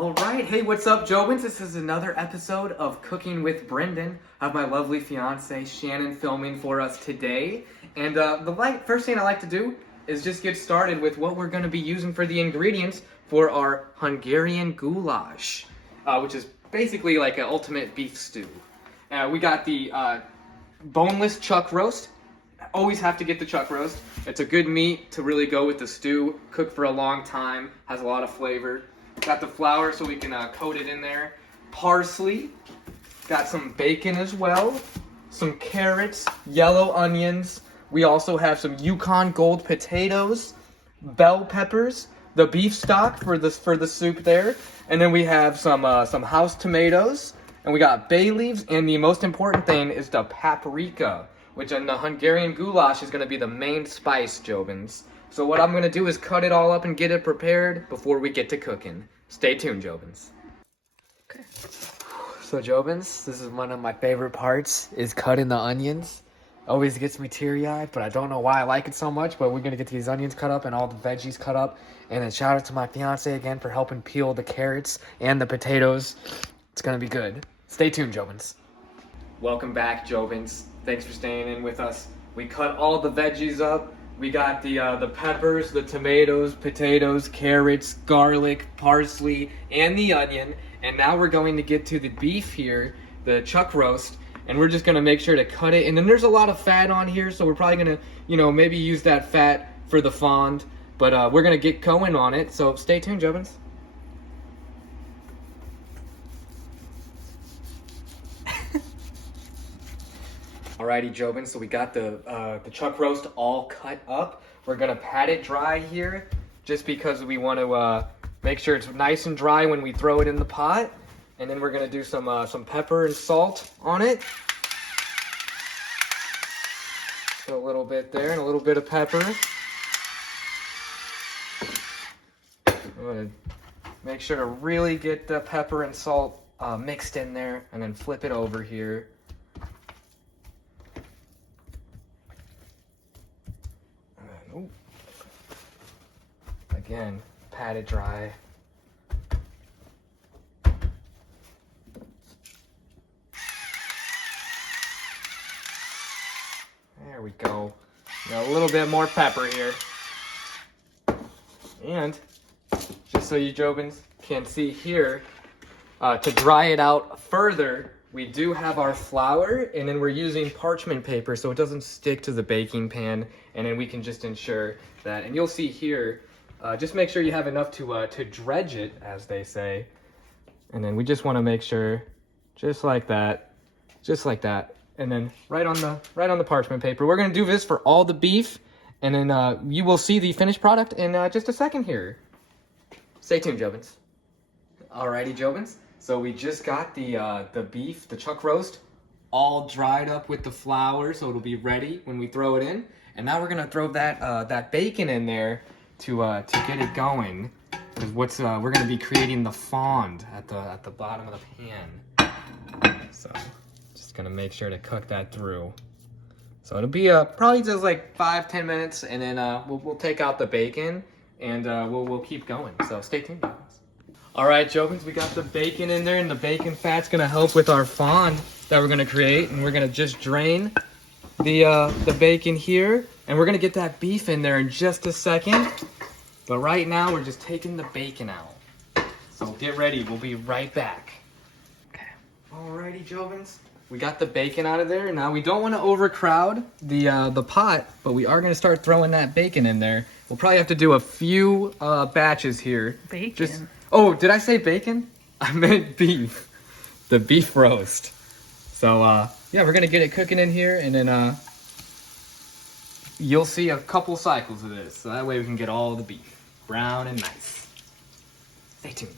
All right, hey, what's up, Jobins? This is another episode of Cooking with Brenden. I have my lovely fiance Shannon filming for us today, and first thing I like to do is just get started with what we're going to be using for the ingredients for our Hungarian goulash, which is basically like an ultimate beef stew. We got the boneless chuck roast. Always have to get the chuck roast. It's a good meat to really go with the stew. Cooked for a long time, has a lot of flavor. Got the flour so we can coat it in there. Parsley. Got some bacon as well. Some carrots, yellow onions. We also have some Yukon Gold potatoes, bell peppers, the beef stock for the soup there, and then we have some house tomatoes, and we got bay leaves, and the most important thing is the paprika, which in the Hungarian goulash is going to be the main spice, Jobins. So what I'm going to do is cut it all up and get it prepared before we get to cooking. Stay tuned, Jobins. Okay. So Jobins, this is one of my favorite parts, is cutting the onions. Always gets me teary-eyed, but I don't know why I like it so much, but we're going to get these onions cut up and all the veggies cut up. And then shout out to my fiance again for helping peel the carrots and the potatoes. It's going to be good. Stay tuned, Jobins. Welcome back, Jobins. Thanks for staying in with us. We cut all the veggies up. We got the peppers, the tomatoes, potatoes, carrots, garlic, parsley, and the onion. And now we're going to get to the beef here, the chuck roast, and we're just gonna make sure to cut it. And then there's a lot of fat on here, so we're probably gonna, maybe use that fat for the fond. But we're gonna get going on it, so stay tuned, Jobins. Alrighty, Jobin, so we got the chuck roast all cut up. We're gonna pat it dry here, just because we want to make sure it's nice and dry when we throw it in the pot. And then we're gonna do some pepper and salt on it. So a little bit there and a little bit of pepper. I'm gonna make sure to really get the pepper and salt mixed in there, and then flip it over here. Again, pat it dry. There we go. Got a little bit more pepper here. And just so you Jobins can see here, to dry it out further, we do have our flour, and then we're using parchment paper so it doesn't stick to the baking pan, and then we can just ensure that, and you'll see here, just make sure you have enough to dredge it, as they say. And then we just want to make sure, just like that, and then right on the parchment paper. We're gonna do this for all the beef, and then you will see the finished product in just a second here. Stay tuned, Jobins. Alrighty, Jobins. So we just got the beef, the chuck roast, all dried up with the flour, so it'll be ready when we throw it in. And now we're gonna throw that bacon in there to get it going, because we're gonna be creating the fond at the bottom of the pan. So just gonna make sure to cook that through. So it'll be probably just like 5-10 minutes, and then we'll take out the bacon, and we'll keep going. So stay tuned, guys. All right, Jobins, we got the bacon in there, and the bacon fat's gonna help with our fond that we're gonna create, and we're gonna just drain the bacon here, and we're gonna get that beef in there in just a second. But right now we're just taking the bacon out. So get ready, we'll be right back. Okay. Alrighty, Jobins, we got the bacon out of there. Now we don't want to overcrowd the pot, but we are gonna start throwing that bacon in there. We'll probably have to do a few batches here. Bacon. Oh, did I say bacon? I meant beef. The beef roast. So yeah, we're gonna get it cooking in here, and then you'll see a couple cycles of this, so that way we can get all the beef brown and nice. Stay tuned.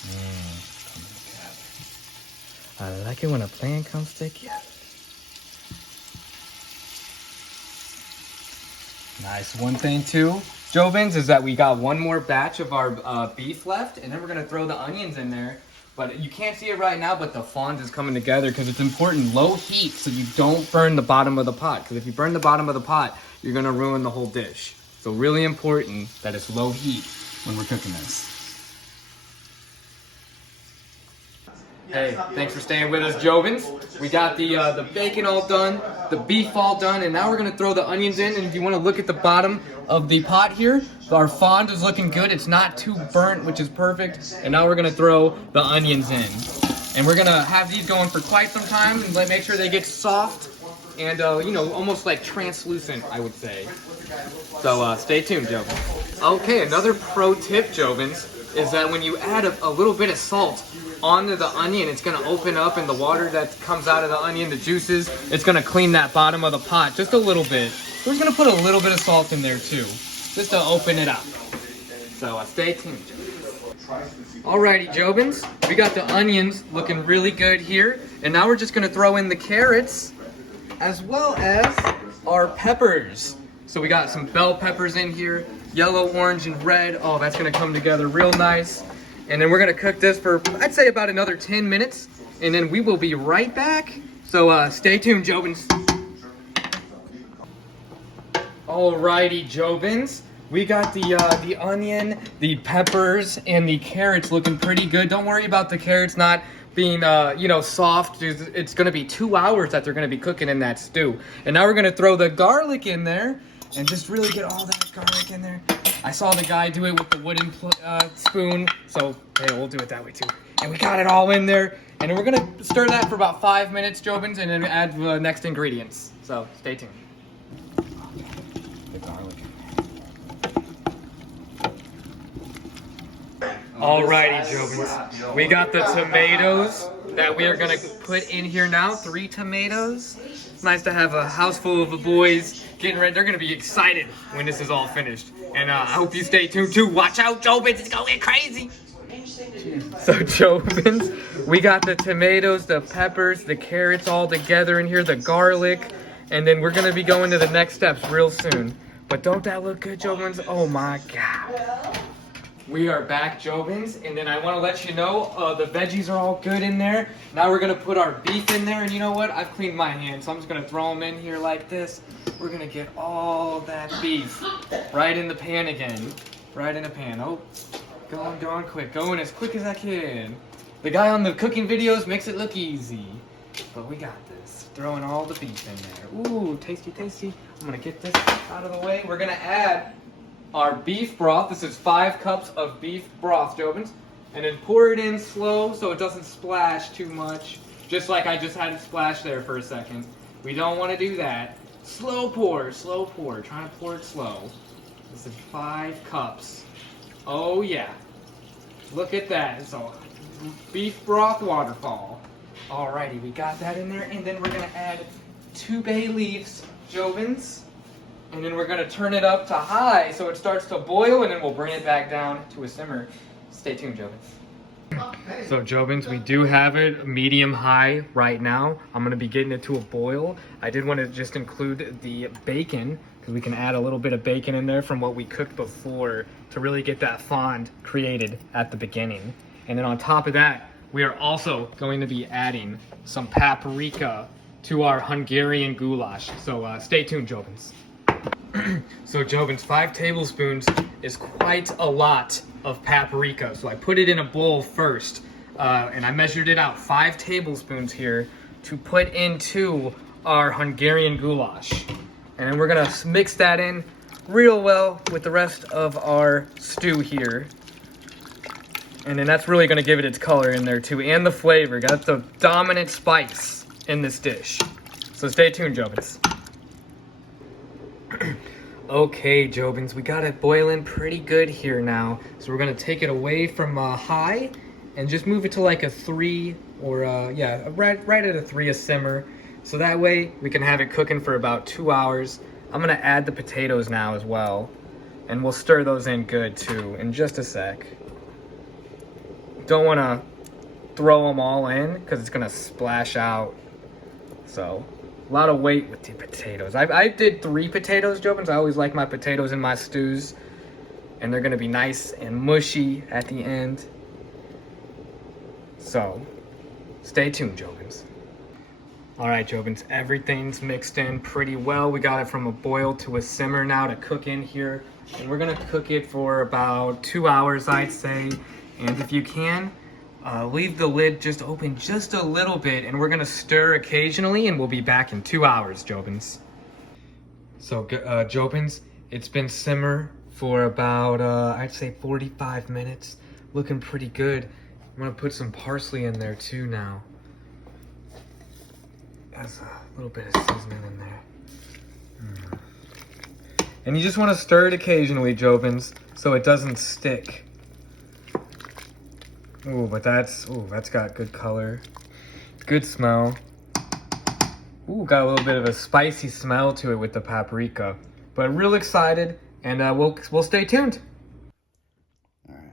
Coming together. I like it when a plan comes together. Nice. One thing too, Jobins, is that we got one more batch of our beef left, and then we're gonna throw the onions in there. But you can't see it right now, but the fond is coming together because it's important. Low heat so you don't burn the bottom of the pot. Because if you burn the bottom of the pot, you're gonna ruin the whole dish. So really important that it's low heat when we're cooking this. Hey, thanks for staying with us, Jovins. We got the bacon all done, the beef all done, and now we're gonna throw the onions in. And if you wanna look at the bottom of the pot here, our fond is looking good. It's not too burnt, which is perfect. And now we're gonna throw the onions in. And we're gonna have these going for quite some time and make sure they get soft and, you know, almost like translucent, I would say. So stay tuned, Jovins. Okay, another pro tip, Jovins, is that when you add a little bit of salt onto the onion, it's gonna open up, and the water that comes out of the onion, the juices, it's gonna clean that bottom of the pot just a little bit. We're just gonna put a little bit of salt in there too, just to open it up. So stay tuned. Alrighty, Jovins, we got the onions looking really good here, and now we're just gonna throw in the carrots as well as our peppers. So we got some bell peppers in here, yellow, orange, and red. Oh, that's gonna come together real nice. And then we're gonna cook this for, I'd say, about another 10 minutes, and then we will be right back. So stay tuned, Jovins. Alrighty, Jovins. We got the onion, the peppers, and the carrots looking pretty good. Don't worry about the carrots not being, you know, soft. It's gonna be 2 hours that they're gonna be cooking in that stew. And now we're gonna throw the garlic in there and just really get all that garlic in there. I saw the guy do it with the wooden spoon, so hey, we'll do it that way too. And we got it all in there, and then we're gonna stir that for about 5 minutes, Jovins, and then add the next ingredients. So stay tuned. The garlic. Alrighty, Jovins. We got the tomatoes that we are gonna put in here now. 3 tomatoes. It's nice to have a house full of the boys getting ready. They're gonna be excited when this is all finished. And I hope you stay tuned too. Watch out, Jovins, it's gonna get crazy. So Jovins, we got the tomatoes, the peppers, the carrots all together in here, the garlic, and then we're gonna be going to the next steps real soon. But don't that look good, Jovins? Oh my God. We are back, Jovins, and then I want to let you know the veggies are all good in there. Now we're going to put our beef in there, and you know what? I've cleaned my hands, so I'm just going to throw them in here like this. We're going to get all that beef right in the pan again. Right in the pan. Oh, going quick. Going as quick as I can. The guy on the cooking videos makes it look easy. But we got this. Throwing all the beef in there. Ooh, tasty, tasty. I'm going to get this out of the way. We're going to add our beef broth. This is 5 cups of beef broth, Jovins. And then pour it in slow so it doesn't splash too much. Just like I just had it splash there for a second. We don't want to do that. Slow pour, slow pour. Try to pour it slow. This is 5 cups. Oh yeah. Look at that. It's a beef broth waterfall. Alrighty, we got that in there. And then we're going to add 2 bay leaves, Jovins. And then we're gonna turn it up to high so it starts to boil, and then we'll bring it back down to a simmer. Stay tuned, Jovins. So Jovins, we do have it medium-high right now. I'm gonna be getting it to a boil. I did want to just include the bacon, because we can add a little bit of bacon in there from what we cooked before to really get that fond created at the beginning. And then on top of that, we are also going to be adding some paprika to our Hungarian goulash. So stay tuned, Jovins. So Jovins, 5 tablespoons is quite a lot of paprika. So I put it in a bowl first, and I measured it out, 5 tablespoons here to put into our Hungarian goulash. And then we're gonna mix that in real well with the rest of our stew here. And then that's really gonna give it its color in there too, and the flavor. Got the dominant spice in this dish. So stay tuned, Jovins. Okay, Jovins, we got it boiling pretty good here now. So we're gonna take it away from high and just move it to like a 3 or yeah, right at a 3, a simmer. So that way we can have it cooking for about 2 hours. I'm gonna add the potatoes now as well, and we'll stir those in good too in just a sec. Don't wanna throw them all in because it's gonna splash out. So a lot of weight with the potatoes. I did 3 potatoes, Jovins. I always like my potatoes in my stews. And they're gonna be nice and mushy at the end. So, stay tuned, Jovins. All right, Jobins, everything's mixed in pretty well. We got it from a boil to a simmer now to cook in here. And we're gonna cook it for about 2 hours, I'd say. And if you can, leave the lid just open just a little bit, and we're gonna stir occasionally, and we'll be back in 2 hours, Jobins. So, Jobins, it's been simmer for about, I'd say 45 minutes. Looking pretty good. I'm gonna put some parsley in there too now. There's a little bit of seasoning in there. And you just want to stir it occasionally, Jobins, so it doesn't stick. Ooh, but that's got good color. Good smell. Ooh, got a little bit of a spicy smell to it with the paprika. But real excited, and we'll stay tuned. All right.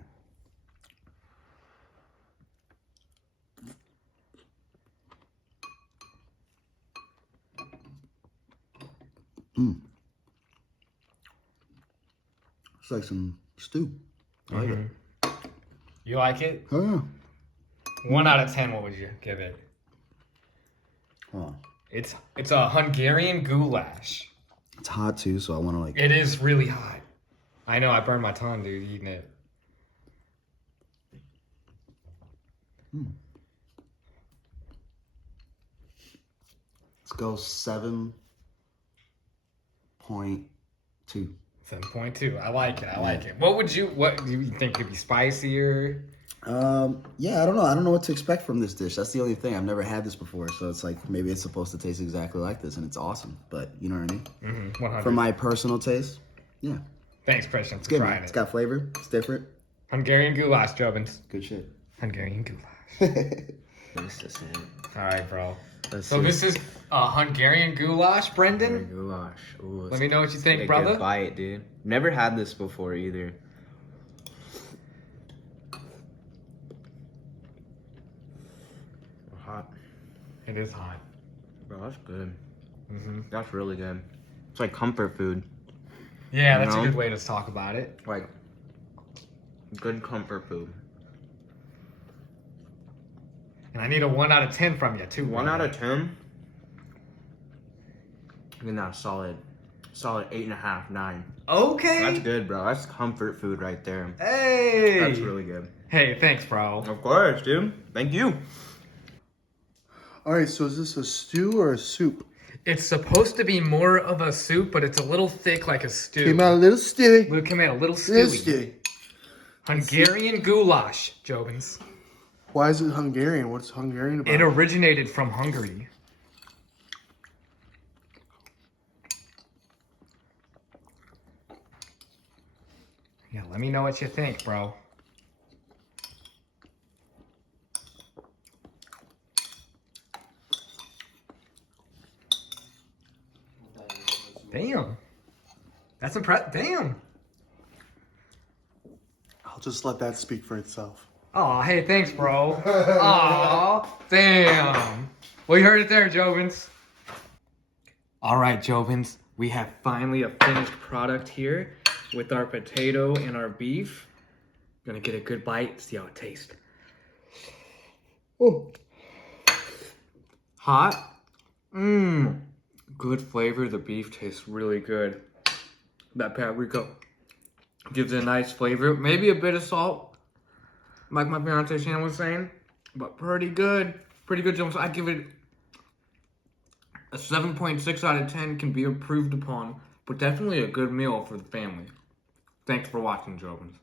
It's like some stew. I like it. You like it? Oh, yeah. 1 out of 10, what would you give it? Oh. It's a Hungarian goulash. It's hot too, so I want to like... It is really hot. I know, I burned my tongue, dude, eating it. Let's go 7.2. 7.2. I like it. I like it. What do you think could be spicier? Yeah, I don't know. I don't know what to expect from this dish. That's the only thing. I've never had this before, so it's like maybe it's supposed to taste exactly like this, and it's awesome. But you know what I mean? 100. For my personal taste, yeah. Thanks, Christian, It's for good. trying Man. it. It's got flavor. It's different. Hungarian goulash, Jobins. Good shit. Hungarian goulash. That's the same. All right, bro. Let's So see. this is Hungarian goulash, Brenden. Goulash. Ooh, Let me know what you think, a brother. Good bite, dude. Never had this before either. Hot. It is hot. Bro, that's good. Mm-hmm. That's really good. It's like comfort food. Yeah, that's You a know? good way to talk about it. Like, good comfort food. And I need a 1 out of 10 from you, too. 1 out brother. of 10. Give that a solid 8.5, 9. Okay. That's good, bro. That's comfort food right there. Hey. That's really good. Hey, thanks, bro. Of course, dude. Thank you. All right, so is this a stew or a soup? It's supposed to be more of a soup, but it's a little thick like a stew. Came out a little stewy. It came out a little Little stewy. stewy. Hungarian goulash, Jobins. Why is it Hungarian? What's Hungarian about It originated from Hungary. Yeah, let me know what you think, bro. Damn. That's impressive. Damn. I'll just let that speak for itself. Aw, hey, thanks, bro. Aw, damn. Well, you heard it there, Jobins. All right, Jobins. We have finally a finished product here with our potato and our beef. Gonna get a good bite, see how it tastes. Oh. Hot. Mmm. Good flavor. The beef tastes really good. That paprika gives it a nice flavor. Maybe a bit of salt, like my fiance Shannon was saying, but pretty good. Pretty good, Jones. I give it a 7.6 out of 10. Can be improved upon, but definitely a good meal for the family. Thanks for watching, Jobins.